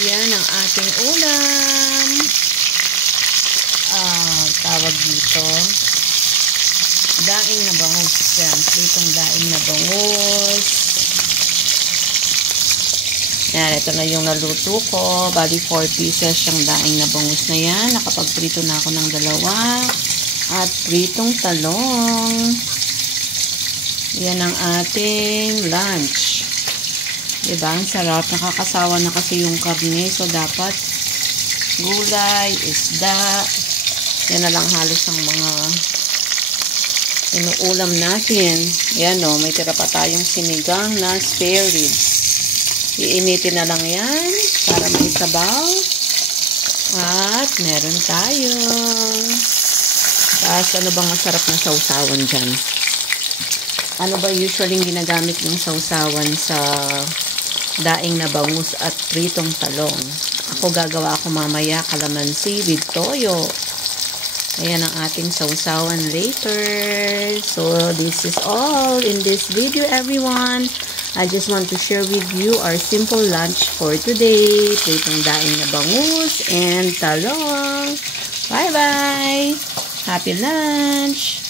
Yan ang ating ulam. Tawag dito. Daing na bangus. Yan. Pritong daing na bangus. Yan. Ito na yung naluto ko. Bali 4 pieces yung daing na bangus na yan. Nakapagprito na ako ng 2. At pritong talong. Yan ang ating lunch. Diba? Ang sarap. Nakakasawa na kasi yung karne. So, dapat gulay, isda. Yan na lang halos ang mga inuulam natin. Yan o. May tira pa tayong sinigang na spare ribs. Iinitin na lang yan para may sabaw. At meron tayo. Tapos ano bang masarap na sausawan dyan? Ano ba usually ginagamit ng sausawan sa daing na bangus at pritong talong? Ako gagawa ako mamaya kalamansi with toyo. Ayan ang ating sausawan later. So this is all in this video, everyone. I just want to share with you our simple lunch for today. Pritong daing na bangus and talong. Bye-bye! Happy lunch!